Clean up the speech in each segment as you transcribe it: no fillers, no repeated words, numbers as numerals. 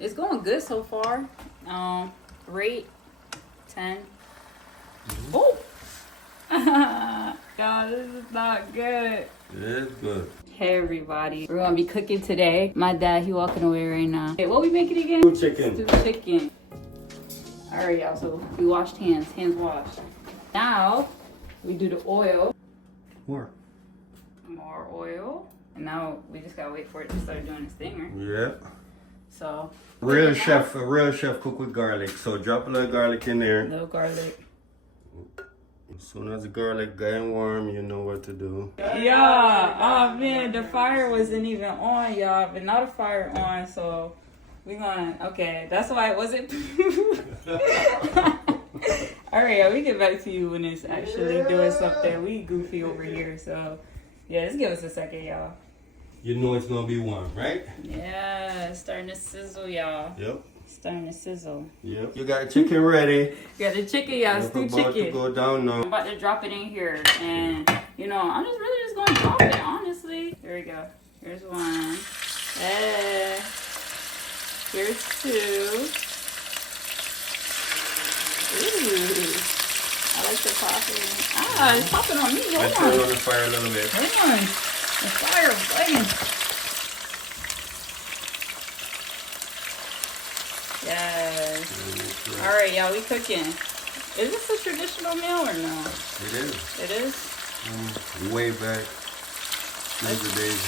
It's going good so far. Rate 10. Oh! God, this is not good. It's good. Hey everybody, we're gonna be cooking today. My dad, he walking away right now. Hey, what we making again? Stewed chicken. Stewed chicken. All right, y'all. So we washed hands washed. Now we do the oil. More Oil. And now we just gotta wait for it to start doing its thing, right? Yeah. So A real chef cook with garlic. So drop a little garlic in there. no garlic. As soon as the garlic getting warm, you know what to do. Yeah. Oh man, the fire wasn't even on, y'all. But now the fire on, so we gonna. Okay, that's why it wasn't. All right, y'all. We get back to you when it's actually doing something. We goofy over here, so yeah. Just give us a second, y'all. You know it's gonna be warm, right? Yeah, it's starting to sizzle, y'all. Yep. Starting to sizzle. Yep. You got chicken ready. You got the chicken, y'all. Stew About to chicken. go down now. I'm about to drop it in here, and you know, I'm just really just gonna drop it, honestly. Here we go. Here's one. Hey. Here's two. Ooh. I like the popping. Ah, it's popping on me. I Hold turn on. on the fire a little bit. Hold on. The fire fighting. Yes. All right, y'all, we cooking. Is this a traditional meal or no? It is. It is? Way back. Major days.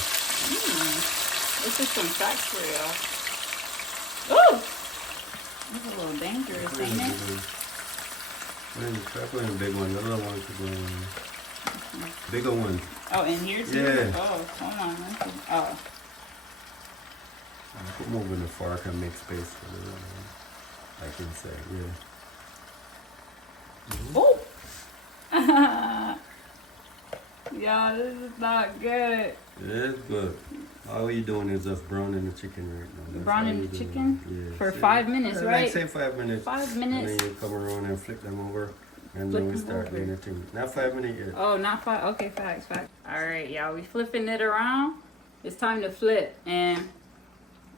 This is some facts for y'all. Oh! This is a little dangerous, ain't it? Try putting a big one. The little one could go in. Bigger one. Oh, in here too? Yeah. Oh, hold on. Oh. Put more in the fork and make space for the little one. I can say, yeah. Oh! Y'all, this is not good. It's good. All you doing is just browning the chicken right now. That's Browning all the you're chicken? doing. Yeah. For 5 minutes, Like right? say 5 minutes. 5 And minutes. then you come around and flip them over. And Flip then we them start over. doing the thing. Not 5 minutes yet. Oh, not 5. Okay, facts. All right, y'all. We flipping it around. It's time to flip. And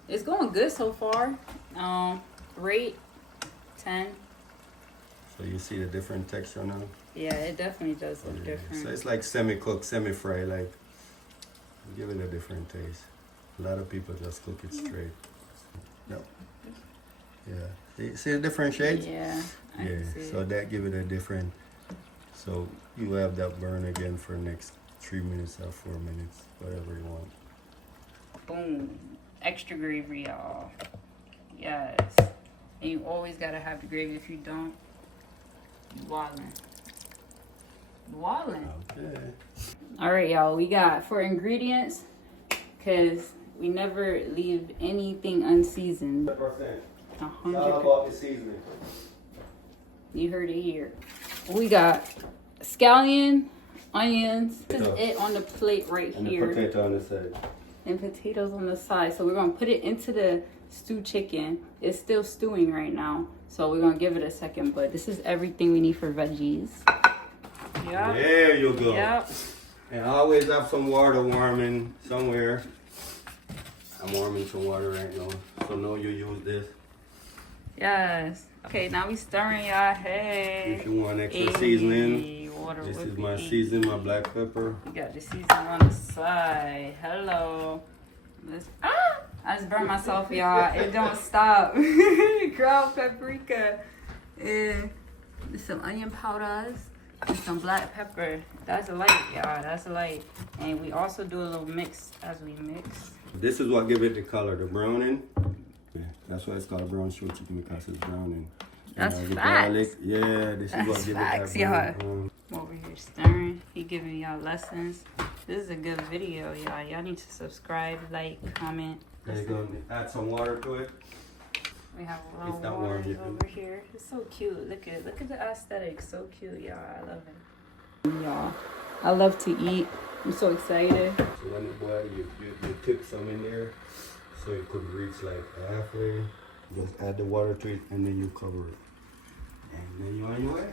it's going good so far. Rate 10. So you see the different texture now? Yeah, it definitely does look different. So it's like semi-cooked, semi-fry. Like, give it a different taste. A lot of people just cook it straight. No. Yeah. See the different shades? Yeah. I Yeah. can see So it. that give it a different. So you have that burn again for next 3 minutes or 4 minutes, whatever you want. Boom. Extra gravy, y'all. Yes. And you always gotta have the gravy. If you don't, you wildin'. Okay. All right, y'all. We got for ingredients, because we never leave anything unseasoned. 100%. It's all 100%. about the seasoning. You heard it here. We got scallion, onions. This is it on the plate right And here. the potato on the side. And potatoes on the side. So we're gonna put it into the stewed chicken. It's still stewing right now, so we're gonna give it a second. But this is everything we need for veggies. Yep. There you go. Yep. And always have some water warming somewhere. I'm warming some water right now, so know you use this. Yes. Okay, now we stirring, y'all. Hey. If you want extra Hey, seasoning, water this is whipping. my seasoning, my black pepper. We got the seasoning on the side. Hello. I just burned myself, y'all. It don't stop. Ground paprika. And some onion powders. And some black pepper. That's a light, y'all. That's a light. And we also do a little mix as we mix. This is what give it the color, the browning. Yeah, that's why it's called brown stewed chicken, because it's browning. That's the facts. garlic, yeah, this is That's what give facts, it y'all. that brown. Over here stirring. He giving y'all lessons. This is a good video, y'all. Y'all need to subscribe, like, comment. Then you're gonna add some water to it. We have a It's little not water warm yet. over here. It's so cute. Look at the aesthetic. So cute, y'all. I love it. Y'all, I love to eat. I'm so excited. So when it boils, you tip some in there, so it could reach like halfway. Just add the water to it, and then you cover it. And then you're on your way.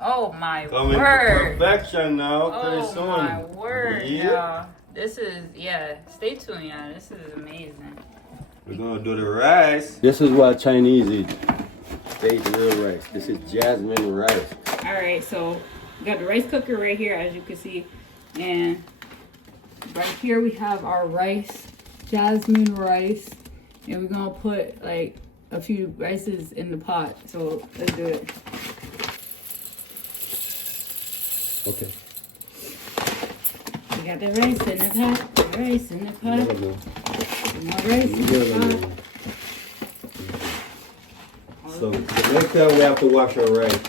Oh my Coming word. to perfection now, pretty Oh soon. my word, Yeah. y'all. This is, yeah, stay tuned, y'all. This is amazing. We're gonna do the rice. This is what Chinese eat. They eat real rice. This is jasmine rice. All right, so we got the rice cooker right here, as you can see, and right here we have our rice, jasmine rice, and we're gonna put like a few rices in the pot. So let's do it. Okay. We got the rice in the pot. The rice in the pot. More rice in the pot. So the next time we have to wash our rice.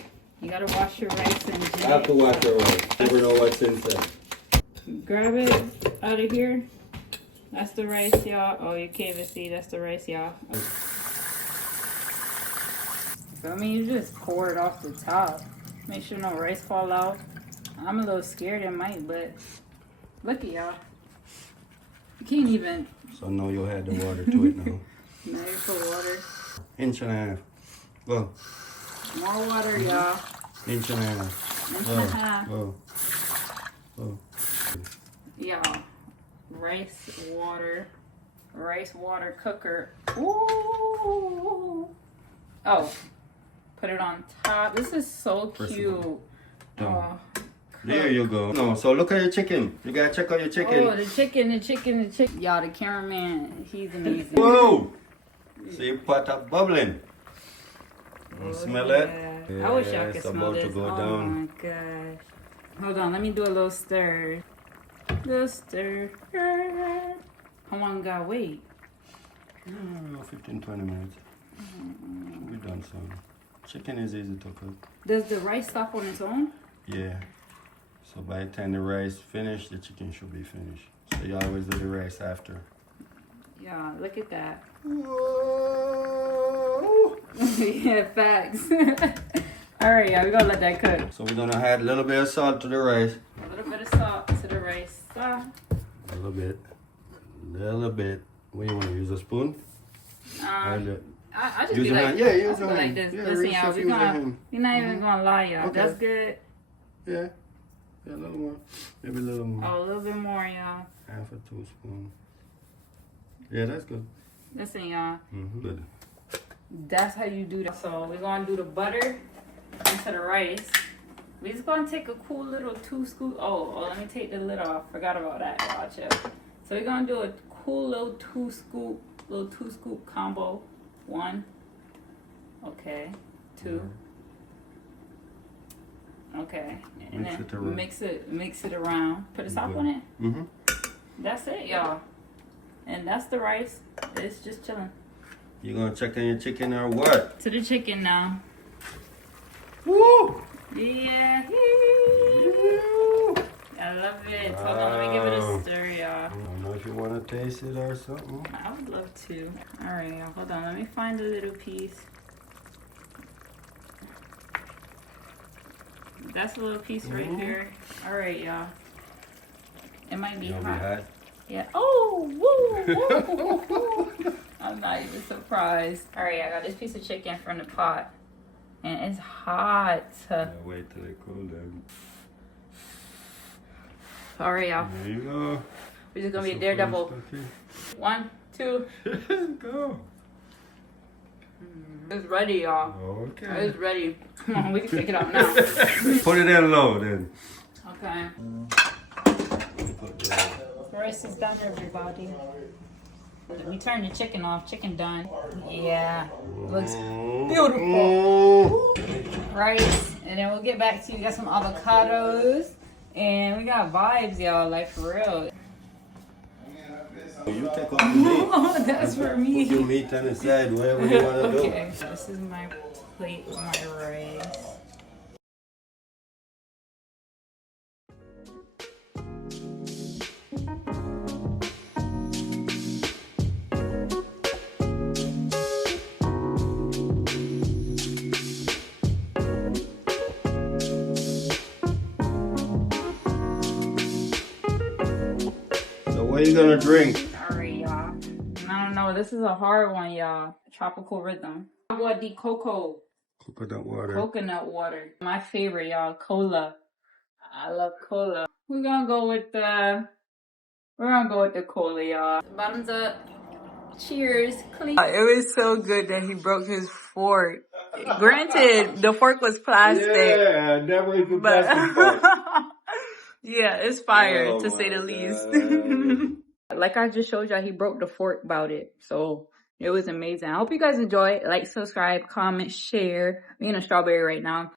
You gotta wash your rice and I have to wash our rice. Never know what's inside. grab it out of here. That's the rice, y'all. Oh, you can't even see. That's the rice, y'all. I mean, you just pour it off the top. Make sure no rice fall out. I'm a little scared it might, but look at y'all. You can't even. So now you'll add the water to it now. Now you put water. Inch and a half. Go. More water, y'all. Inch and a half. Inch and a half. Go. Go. Y'all. Rice water cooker. Ooh. Oh. Put it on top. This is so cute. Oh. There you go. No, so look at your chicken. You gotta check out your chicken. Oh, the chicken. Y'all, the cameraman, he's amazing. Whoa! See, pot up bubbling. You smell it? Yeah. I wish y'all could it's smell about this. to go Oh down. my gosh. Hold on, let me do a little stir. Little stir. How long gotta wait? 15-20 minutes. Should be done soon. Chicken is easy to cook. Does the rice stop on its own? Yeah. So by the time the rice finished, the chicken should be finished. So you always do the rice after. Yeah, look at that. Whoa. Yeah, facts. Alright, yeah, we're gonna let that cook. So we're gonna add a little bit of salt to the rice. A little bit of salt to the rice. A little bit. What do you want to use, a spoon? I just Use be your like, hand. Yeah, use your like hand. this. Yeah, Listen, rinse y'all, off, use your hand. we're not even gonna lie, y'all. Okay. That's good. Yeah. Yeah, a little more. Maybe a little more. Oh, a little bit more, y'all. Half a teaspoon. Yeah, that's good. Listen, y'all. Good. That's how you do that. So we're gonna do the butter into the rice. We're just gonna take a cool little 2 scoop. Oh, let me take the lid off. Forgot about that. Watch it. So we're gonna do a cool little 2 scoop combo. 1. Okay. 2. Okay. And Mix then it around. mix it around. Put a top on it. That's it, y'all. And that's the rice. It's just chilling. You gonna check on your chicken or what? To the chicken now. Woo! Yeah. I love it. Hold on, let me give it a stir, y'all. I don't know if you wanna taste it or something. I would love to. Alright, y'all. Hold on, let me find a little piece. That's a little piece right there. Alright, y'all. It might be You hot. gonna be hot? Yeah. Oh, woo, woo, woo, woo. I'm not even surprised. Alright, I got this piece of chicken from the pot. And it's hot. Yeah, wait till it cool down. Alright, y'all. There you go. We're just gonna be a daredevil. 1, 2. Go. It's ready, y'all. Okay. It's ready. Come on, we can pick it up now. Put it in low then. Okay. Rice is done, everybody. We turned the chicken off. Chicken done. Yeah. Looks beautiful. Rice. And then we'll get back to you. We got some avocados. And we got vibes, y'all. Like, for real. You take off the meat. Oh, that's for me. Put your meat on the side, whatever you want to do. Okay. This is my plate with my rice. What are you gonna drink? Alright, y'all. I don't know. This is a hard one, y'all. Tropical rhythm. Agua de coco. Coconut water. Coconut water. My favorite, y'all. Cola. I love cola. We're gonna go with the cola, y'all. Bottoms up. Cheers. Clean. It was so good that he broke his fork. Granted, the fork was plastic. Yeah, never even But plastic fork. yeah, it's fire Oh to my say the least. God. Like I just showed y'all, he broke the fork about it. So it was amazing. I hope you guys enjoy. Like, subscribe, comment, share. I'm eating a strawberry right now.